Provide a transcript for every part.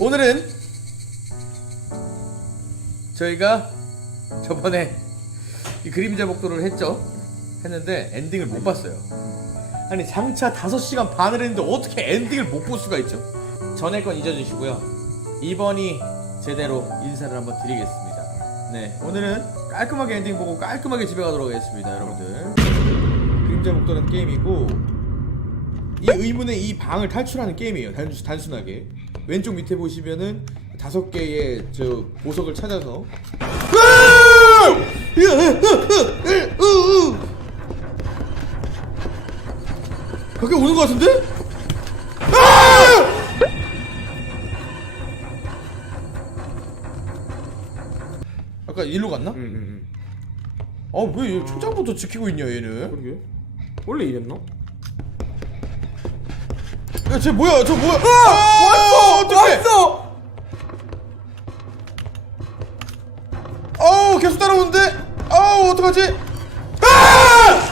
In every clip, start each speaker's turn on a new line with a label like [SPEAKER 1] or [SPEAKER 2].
[SPEAKER 1] 오늘은 저희가 저번에 이 그림자 복도를 했죠. 했는데 엔딩을 못 봤어요. 아니 장차 5시간 반을 했는데 어떻게 엔딩을 못 볼 수가 있죠? 전에 건 잊어주시고요. 이번이 제대로 인사를 한번 드리겠습니다. 네, 오늘은 깔끔하게 엔딩 보고 깔끔하게 집에 가도록 하겠습니다, 여러분들. 그림자 복도는 게임이고 이 의문의 이 방을 탈출하는 게임이에요. 단순, 단순하게 왼쪽 밑에 보시면은 다섯 개의 저 보석을 찾아서 가까이 오는 것 같은데? 아까 일로 갔나?
[SPEAKER 2] 응응응
[SPEAKER 1] 아왜 초장부터 지키고 있냐 얘는?
[SPEAKER 2] 그러게 원래 이랬나?
[SPEAKER 1] 야, 쟤 뭐야? 저 뭐야? 아, 왔어! 어떡해?
[SPEAKER 2] 왔어!
[SPEAKER 1] 어우, 계속 따라오는데? 어우, 어떡하지? 아!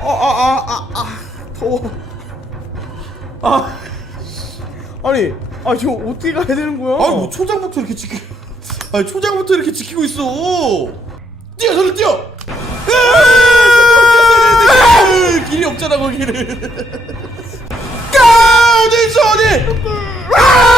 [SPEAKER 2] 아아아아아 더워 아 아니 아 지금 어떻게 가야 되는 거야?
[SPEAKER 1] 아, 뭐 초장부터 이렇게 지키 아니, 초장부터 이렇게 지키고 있어. 뛰어, 저리 뛰어! 아! 길이 없잖아, 거기는. 까! 어디 있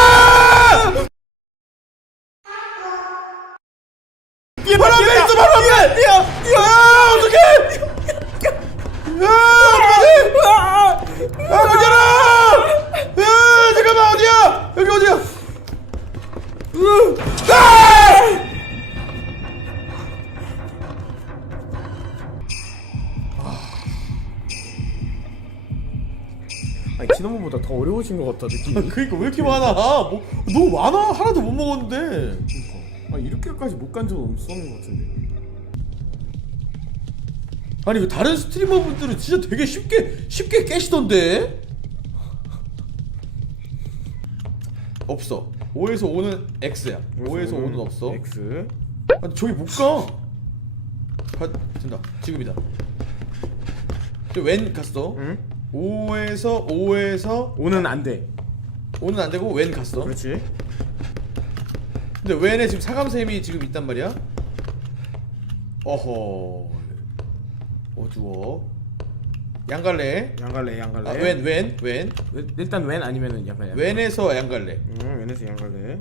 [SPEAKER 2] 어려우신 것 같다 느낌이
[SPEAKER 1] 그니까 왜 이렇게 많아? 뭐, 너무 많아? 하나도 못 먹었는데.
[SPEAKER 2] 아 이렇게까지 못 간 적은 없었는 것 같은데
[SPEAKER 1] 아니, 그 다른 스트리머분들은 진짜 되게 쉽게, 쉽게 깨시던데? 없어. 5에서 5는 X야. 5에서 5는 없어.
[SPEAKER 2] X
[SPEAKER 1] 아, 저기 못 가. 가, 된다. 지금이다. 저웬 갔어.
[SPEAKER 2] 응?
[SPEAKER 1] 5에서 5에서
[SPEAKER 2] 5는 안 돼
[SPEAKER 1] 5는 안 되고 웬 갔어.
[SPEAKER 2] 그렇지
[SPEAKER 1] 근데 웬에 지금 사감샘이 지금 있단 말이야. 어허. 어두워. 양갈래.
[SPEAKER 2] 양갈래 양갈래
[SPEAKER 1] 아, 웬, 웬, 웬.
[SPEAKER 2] 일단 웬 아니면은 양갈래
[SPEAKER 1] 웬에서 양갈래.
[SPEAKER 2] 응 웬에서 양갈래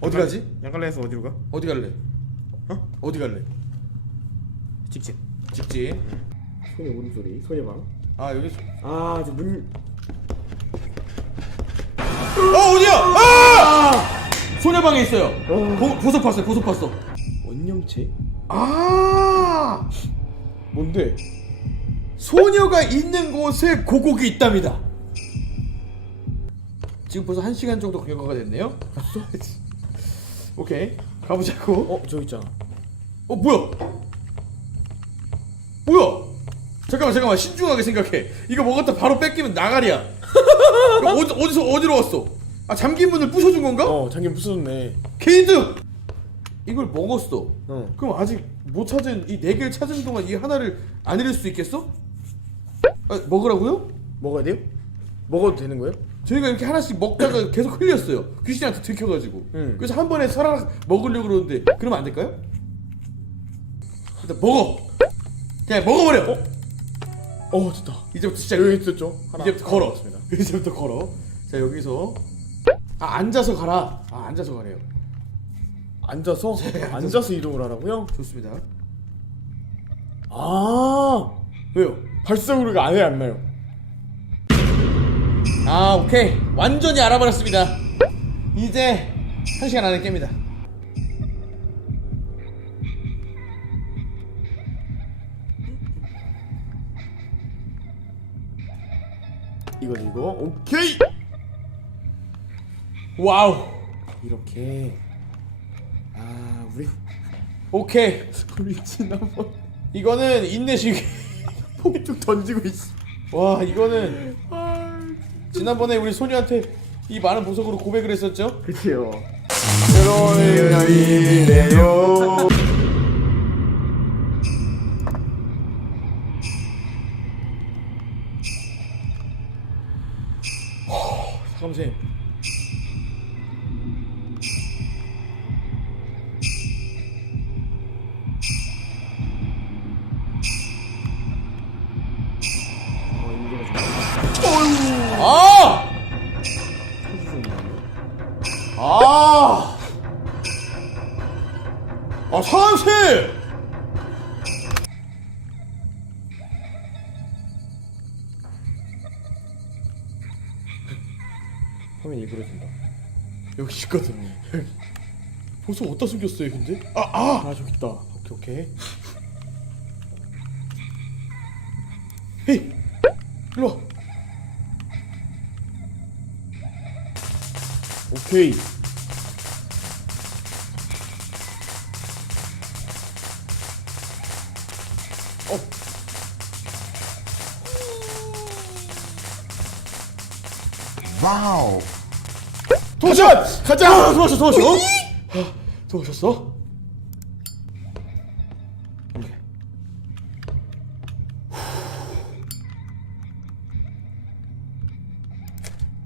[SPEAKER 1] 어디 가지?
[SPEAKER 2] 양갈래에서 어디로 가?
[SPEAKER 1] 어디 갈래?
[SPEAKER 2] 어?
[SPEAKER 1] 어디 갈래?
[SPEAKER 2] 직진
[SPEAKER 1] 직진.
[SPEAKER 2] 소녀 울음소리 소녀방
[SPEAKER 1] 아, 여기.
[SPEAKER 2] 아 저 문
[SPEAKER 1] 어, 어디야? 아! 소녀방에 있어요.
[SPEAKER 2] 어.
[SPEAKER 1] 보, 보석 봤어요, 보석 봤어.
[SPEAKER 2] 원념체?
[SPEAKER 1] 아!
[SPEAKER 2] 뭔데?
[SPEAKER 1] 소녀가 있는 곳에 고곡이 있답니다. 지금 벌써 한 시간 정도 경과가 됐네요. 오케이 가보자고.
[SPEAKER 2] 어 저기 있잖아
[SPEAKER 1] 어 뭐야? 뭐야? 잠깐만 잠깐만 신중하게 생각해. 이거 먹었다 바로 뺏기면 나가리야. 이거 어디, 어디서 어디로 왔어? 아 잠긴 문을 부셔준 건가?
[SPEAKER 2] 어 장기 부수졌네
[SPEAKER 1] 개인등. 이걸 먹었어.
[SPEAKER 2] 어.
[SPEAKER 1] 그럼 아직 못 찾은 이 네 개를 찾은 동안 이 하나를 안 잃을 수 있겠어? 아, 먹으라고요?
[SPEAKER 2] 먹어야 돼요? 먹어도 되는 거예요?
[SPEAKER 1] 저희가 이렇게 하나씩 먹다가 계속 흘렸어요. 귀신한테 들켜가지고.
[SPEAKER 2] 응.
[SPEAKER 1] 그래서 한 번에 사라 먹으려고 그러는데 그러면 안 될까요? 일단 먹어. 그냥 먹어버려.
[SPEAKER 2] 어 됐다
[SPEAKER 1] 이제부터 시작.
[SPEAKER 2] 여기 있었죠? 하나
[SPEAKER 1] 이제부터 걸어.
[SPEAKER 2] 맞습니다.
[SPEAKER 1] 이제부터 걸어. 자 여기서 아 앉아서 가라. 아 앉아서 가래요.
[SPEAKER 2] 앉아서? 앉아서 이동을 하라고요?
[SPEAKER 1] 좋습니다.
[SPEAKER 2] 아
[SPEAKER 1] 왜요?
[SPEAKER 2] 발사구리가 안에 안 나요
[SPEAKER 1] 아 오케이 완전히 알아버렸습니다. 이제 한 시간 안에 깹니다.
[SPEAKER 2] 이거 이거 오케이
[SPEAKER 1] 와우.
[SPEAKER 2] 이렇게 아 우리
[SPEAKER 1] 오케이.
[SPEAKER 2] 지난번
[SPEAKER 1] 이거는 인내식.
[SPEAKER 2] 폭죽 던지고 있어
[SPEAKER 1] 와 이거는
[SPEAKER 2] 아
[SPEAKER 1] 지난번에 우리 소녀한테 이 많은 보석으로 고백을 했었죠?
[SPEAKER 2] 그치요 새로운 날이네요 화면 일그러 진다
[SPEAKER 1] 여기 있거든요. 벌써 어디다 숨겼어요, 근데? 아, 아!
[SPEAKER 2] 아 저기 있다
[SPEAKER 1] 오케이, 오케이. 헤이! 일로 와.
[SPEAKER 2] 오케이
[SPEAKER 1] 도전! 가자! 도와줘, 도와줘! 아, 도와줬어? 오케이.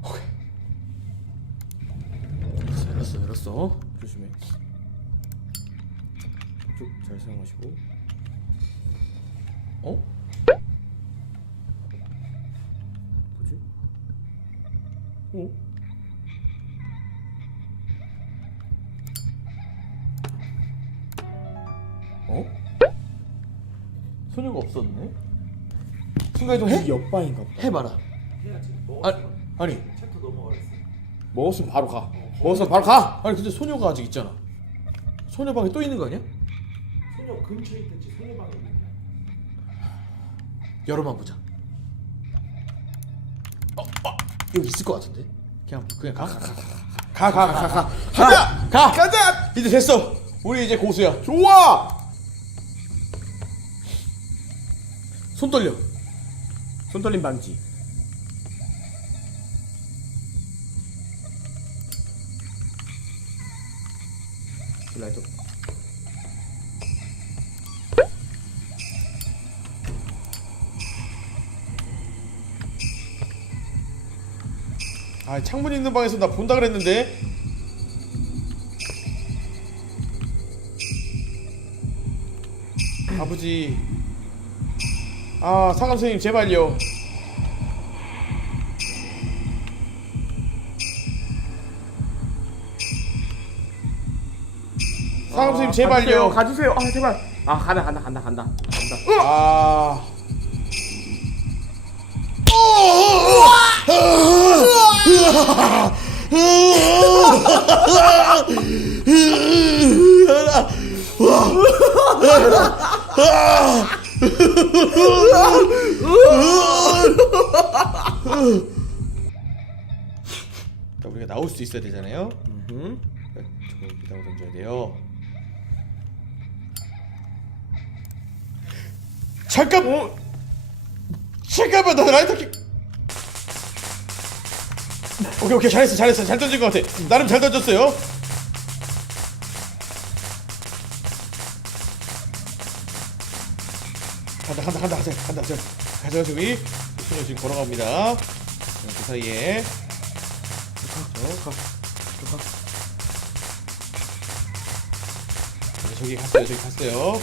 [SPEAKER 1] 오케이. 열었어, 열었어, 열었어.
[SPEAKER 2] 조심해 쭉잘 사용하시고
[SPEAKER 1] 어?
[SPEAKER 2] 뭐지? 어?
[SPEAKER 1] 어? 순간 좀 해?
[SPEAKER 2] 이 옆방인가 보다
[SPEAKER 1] 해봐라. 아니, 아니. 먹었으면 바로 가. 먹었으면 바로 가. 아니 근데 소녀가 아직 있잖아. 소녀 방에 또 있는 거 아니야?
[SPEAKER 3] 소녀 근처에 있든지 소녀 방에 있는
[SPEAKER 1] 열어만 보자. 어, 어, 여기 있을 것 같은데. 그냥 그냥 가. 가, 가, 가, 가, 가, 가, 가. 가자, 가, 가자. 이제 됐어. 우리 이제 고수야.
[SPEAKER 2] 좋아!
[SPEAKER 1] 손 떨려.
[SPEAKER 2] 손 떨림 방지 라이터
[SPEAKER 1] 아, 창문 있는 방에서 나 본다 그랬는데. 아버지. 아, 사감 선생님 제발요. 사감 선생님 제발요.
[SPEAKER 2] 가주세요 아 제발 아 간다 간다 간다 간다 간다
[SPEAKER 1] 아. 자, 우리가 나올 수 있어야 되잖아요.
[SPEAKER 2] 음.
[SPEAKER 1] 저기다가 던져야 돼요. 잠깐. 어? 잠깐만 나 라이터 킥. 오케이 오케이 잘했어 잘했어 잘 던진 것 같아. 나름 잘 던졌어요. 간다 간다 간다 가자 간다 가자 가자 저기 소녀 지금 걸어갑니다. 그 사이에 가, 가, 가. 네, 저기 갔어요, 저기 갔어요.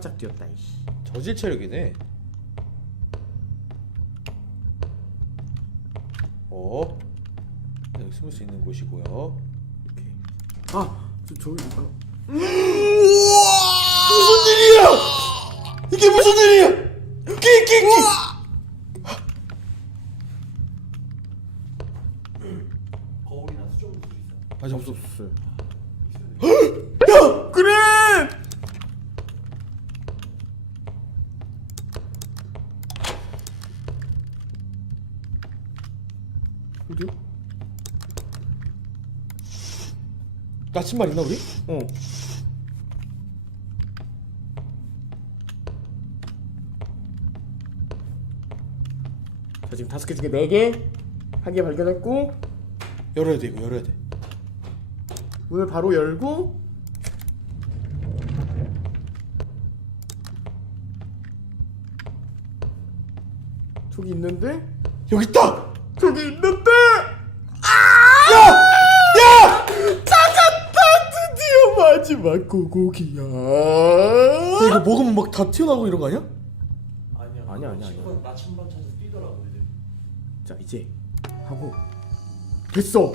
[SPEAKER 2] 발짝 뛰었다 이씨
[SPEAKER 1] 저질 체력이네. 어? 여기 숨을 수 있는 곳이고요.
[SPEAKER 2] 오케이 아 저 저기 아,
[SPEAKER 1] 무슨 일이야? 이게 무슨 일이야? 끼, 끼, 끼!
[SPEAKER 3] 거울이나 있어.
[SPEAKER 1] 없어, 없어.
[SPEAKER 2] 없어요
[SPEAKER 1] 야! 그래!
[SPEAKER 2] 어디요?
[SPEAKER 1] 나침반 있나, 우리?
[SPEAKER 2] 어 자 지금 다섯 개 중에 네 개, 한 개 발견했고
[SPEAKER 1] 열어야 돼 이거 열어야 돼.
[SPEAKER 2] 문을 바로 열고 저기 있는데
[SPEAKER 1] 여기 있다.
[SPEAKER 2] 저기 있는데
[SPEAKER 1] 야! 야!
[SPEAKER 2] 찾았다 마지막 고고기야
[SPEAKER 1] 야, 이거 먹으면 막 다 튀어나오고 이런 거 아니야?
[SPEAKER 3] 아니야.
[SPEAKER 2] 아니야, 아니야, 아니야.
[SPEAKER 3] 친구가 나침반 찾아서 뛰더라고 애들.
[SPEAKER 2] 자 이제 하고 됐어
[SPEAKER 3] 와.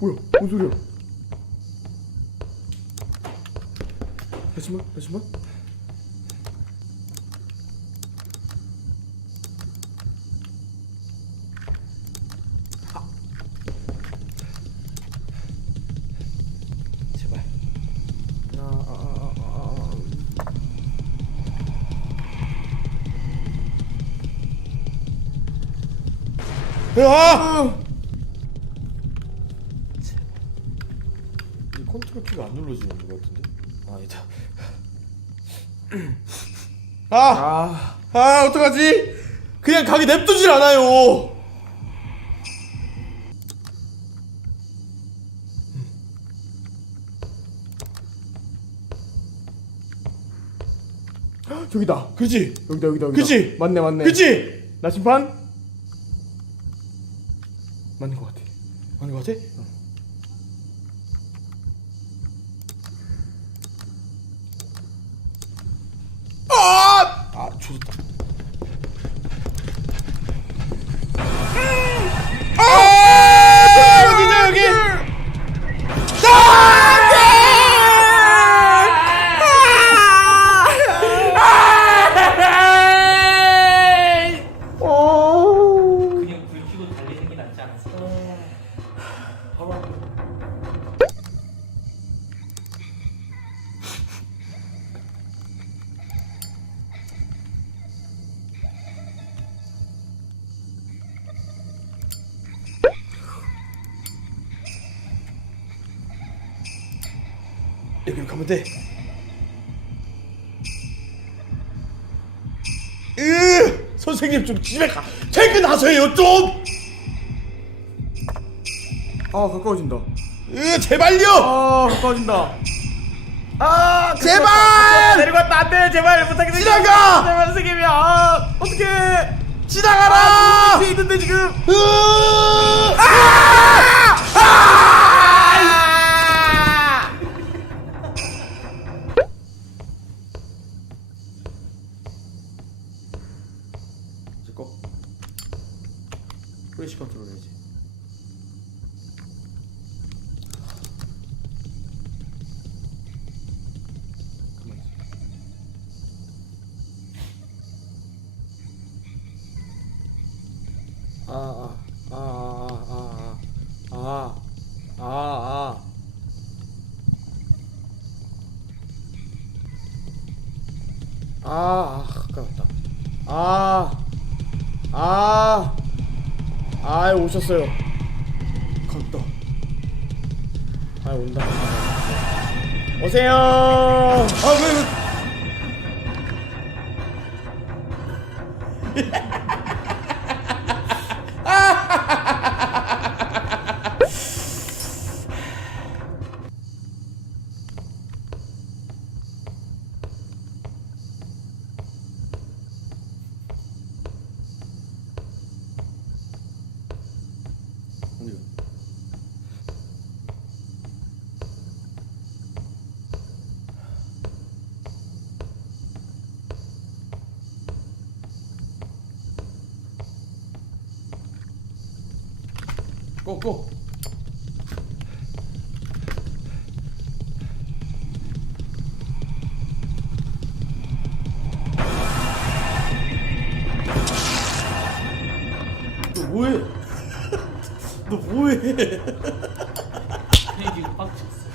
[SPEAKER 2] 뭐야 뭔 소리야 잠시만 잠시만
[SPEAKER 1] 야! 이 컨트롤 키가 안 눌러지는 것 같은데? 아, 아니다. 아!
[SPEAKER 2] 아,
[SPEAKER 1] 아, 어떡하지? 그냥 가게 냅두질 않아요.
[SPEAKER 2] 저기다
[SPEAKER 1] 그지?
[SPEAKER 2] 여기다 여기다 여기다
[SPEAKER 1] 그치?
[SPEAKER 2] 맞네 맞네
[SPEAKER 1] 그지?
[SPEAKER 2] 나침반 맞는 것 같아
[SPEAKER 1] 맞는 것 같아? 아!
[SPEAKER 3] 여기로
[SPEAKER 1] 가면 돼. 으, 선생님 좀 집에 가. 퇴근하세요 좀.
[SPEAKER 2] 아 가까워진다
[SPEAKER 1] 으, 제발요.
[SPEAKER 2] 아 가까워진다 아
[SPEAKER 1] 제발!
[SPEAKER 2] 내려갔다 안돼 제발 부탁해
[SPEAKER 1] 지나가!
[SPEAKER 2] 제발 선생님이 아 어떡해
[SPEAKER 1] 지나가라.
[SPEAKER 2] 뒤에 있는데 지금
[SPEAKER 1] 으, 아! 이 프레시 컨트롤 해야지.
[SPEAKER 2] 오셨어요.
[SPEAKER 1] 간다.
[SPEAKER 2] 아, 온다. 오세요.
[SPEAKER 1] 아, 왜, 뭐해? 너 뭐해?
[SPEAKER 4] 지금 빡쳤어.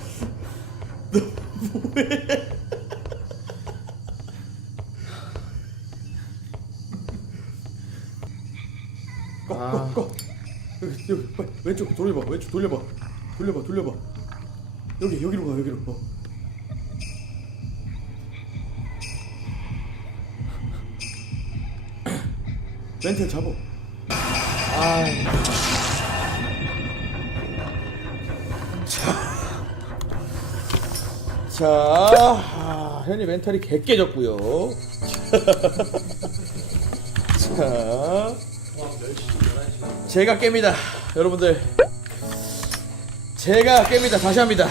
[SPEAKER 1] 꺼,
[SPEAKER 2] 아.
[SPEAKER 1] 꺼, 꺼. 여기, 여기, 빨리 왼쪽 돌려봐, 왼쪽 돌려봐, 돌려봐, 돌려봐. 여기, 여기로 가, 여기로. 어. 멘탈 잡어.
[SPEAKER 2] 아
[SPEAKER 1] 자, 아, 현이 멘탈이 개 깨졌고요. 자, 제가 깹니다, 여러분들. 제가 깹니다. 다시 합니다.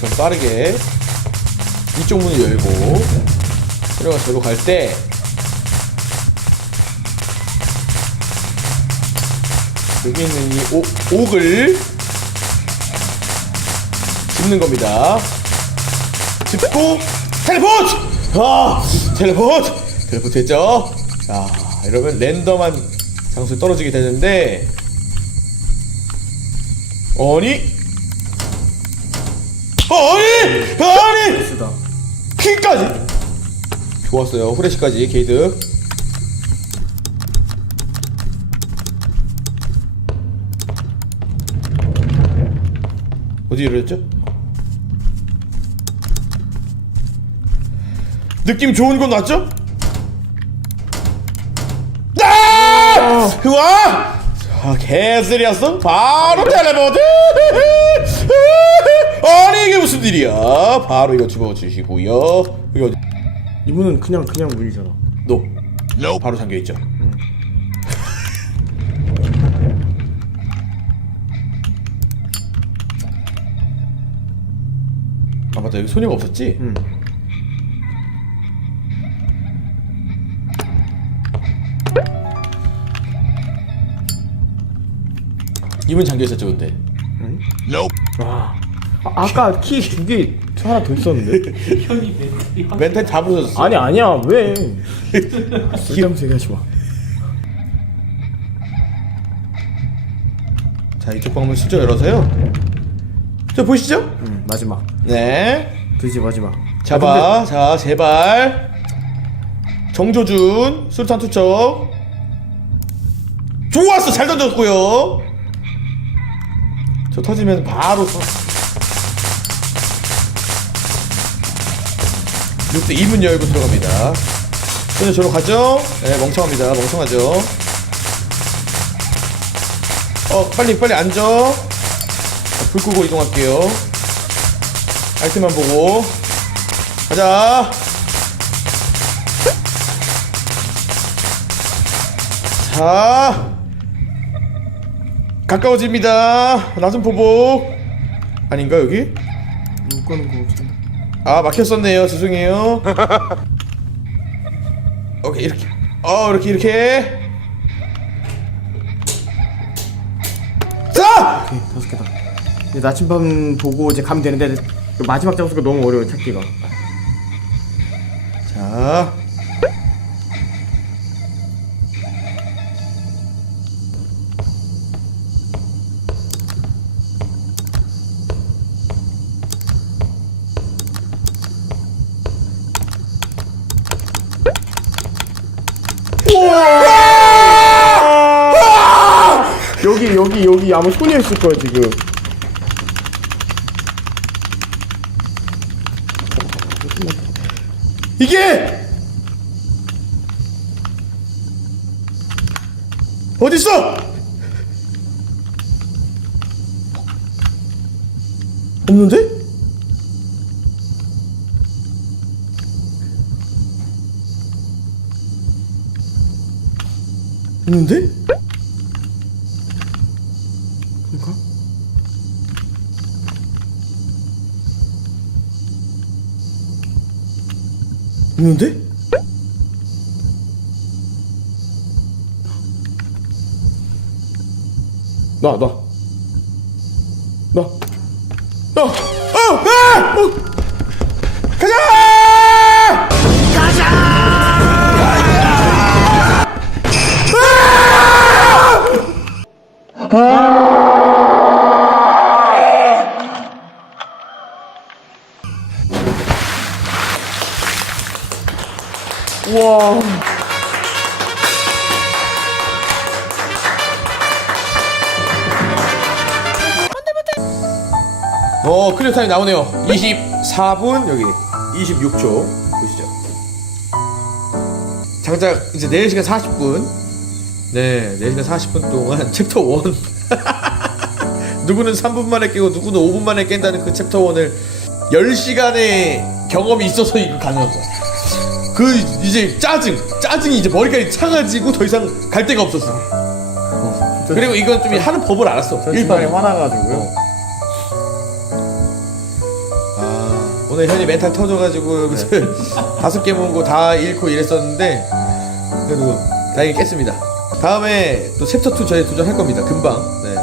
[SPEAKER 1] 좀 빠르게 이쪽 문을 열고 현이가 저로 갈 때. 여기 있는 이 옥, 옥을 짚는 겁니다. 짚고 텔레포트! 아 텔레포트! 텔레포트 했죠? 자 이러면 랜덤한 장소에 떨어지게 되는데 아니 아니 아니 킹까지 좋았어요 후레쉬까지 게이드 어디 이랬죠? 느낌 좋은 건 맞죠? 아! 와! 자, 개쓰리였어? 바로 텔레포트! 아니 이게 무슨 일이야? 바로 이거 집어주시고요. 이거 어디?
[SPEAKER 2] 이분은 그냥 그냥 문이잖아
[SPEAKER 1] 노. 바로 잠겨 있죠. 여기 손님 없었지?
[SPEAKER 2] 응
[SPEAKER 1] 이문 잠겨 있었죠 근데.
[SPEAKER 2] 와 아, 아까 키 두 개 하나 더 있었는데
[SPEAKER 4] 현이 확
[SPEAKER 1] 멘탈 다 부서졌어.
[SPEAKER 2] 아니 아니야 왜 쓸데없는 얘기 하지 마
[SPEAKER 1] 자 이쪽 방문 슬쩍 열어서요. 저 보시죠?
[SPEAKER 2] 응, 마지막
[SPEAKER 1] 네.
[SPEAKER 2] 드지 마지막
[SPEAKER 1] 잡아. 자 제발. 정조준 술탄 투척. 좋았어 잘 던졌고요. 저 터지면 바로 서. 이때 2문 열고 들어갑니다. 그냥 저로 가죠? 네, 멍청합니다. 멍청하죠? 어, 빨리, 빨리 앉아. 자, 불 끄고 이동할게요. 아이템만 보고. 가자. 자. 가까워집니다. 낮은 포복. 아닌가, 여기?
[SPEAKER 2] 못 가는 거 같은데
[SPEAKER 1] 아 막혔었네요 죄송해요 오케이 이렇게 어 이렇게 이렇게 자
[SPEAKER 2] 오케이 다섯 개다 이제 나침반 보고 이제 가면 되는데 그 마지막 장소가 너무 어려워 찾기가.
[SPEAKER 1] 자.
[SPEAKER 2] 여기 여기 여기 아마 손이 있을 거야 지금
[SPEAKER 1] 이게 어딨어? 없는데? 없는데? 없는데?
[SPEAKER 2] 나 나. 나.
[SPEAKER 1] 어! 어, 클리어 타임 나오네요. 24분 여기 26초 보시죠. 장작 이제 4시간 40분. 네, 4시간 40분 동안 챕터 1. 누구는 3분 만에 깨고 누구는 5분 만에 깬다는 그 챕터 1을 10시간의 경험이 있어서 이거 가능한 거야. 그 이제 짜증, 짜증이 이제 머리까지 차가지고 더 이상 갈 데가 없었어. 어. 그리고 이건 좀 하는 법을 알았어. 일반에.
[SPEAKER 2] 화나가지고요.
[SPEAKER 1] 오늘 현이 멘탈 터져가지고 여기서 다섯 개 모은 거다 잃고 이랬었는데 그래도 다행히 깼습니다. 다음에 또 챕터 2 저희 도전할 겁니다. 금방. 네.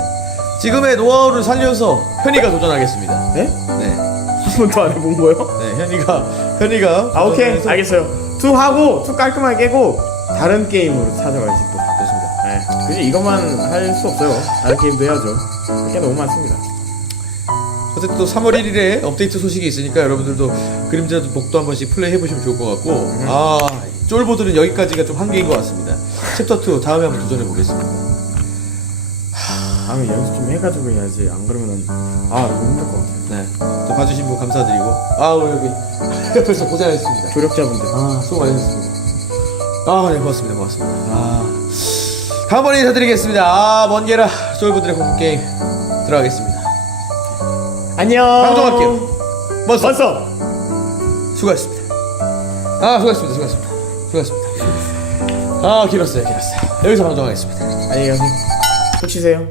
[SPEAKER 1] 지금의 노하우를 살려서 현이가 도전하겠습니다.
[SPEAKER 2] 네?
[SPEAKER 1] 네.
[SPEAKER 2] 한 번도 안 해본 거요?
[SPEAKER 1] 네, 현이가 현이가
[SPEAKER 2] 아 오케이
[SPEAKER 1] 도전해서-
[SPEAKER 2] 알겠어요. 투 하고 투 깔끔하게 깨고 다른 게임으로 찾아가야지 또.
[SPEAKER 1] 좋습니다.
[SPEAKER 2] 네. 그지 이것만 할 수 없어요. 다른 게임도 해야죠. 게 너무 많습니다.
[SPEAKER 1] 어쨌든 또 3월 1일에 업데이트 소식이 있으니까 여러분들도 그림자도 복도 한 번씩 플레이 해보시면 좋을 것 같고 아 쫄보들은 여기까지가 좀 한계인 것 같습니다. 챕터 2 다음에 한번 도전해 보겠습니다.
[SPEAKER 2] 다음에 연습 좀 해가지고 해야지. 안 그러면은 아 너무 힘들 것 같아요.
[SPEAKER 1] 네, 또 봐주신 분 감사드리고 아 오늘 여기 옆에서 고생하셨습니다.
[SPEAKER 2] 조력자분들.
[SPEAKER 1] 아 수고 많으셨습니다. 아 네, 고맙습니다, 고맙습니다. 아 한번 인사드리겠습니다. 아 먼 게라 쫄보들의 공포 게임 들어가겠습니다.
[SPEAKER 2] 안녕.
[SPEAKER 1] 방송할게요. 먼저
[SPEAKER 2] 먼저.
[SPEAKER 1] 수고하셨습니다. 아 수고하셨습니다, 수고하셨습니다, 수고하셨습니다. 아 길었어요, 길었어요. 여기서 방송하겠습니다.
[SPEAKER 2] 안녕히 가세요. 푹 쉬세요.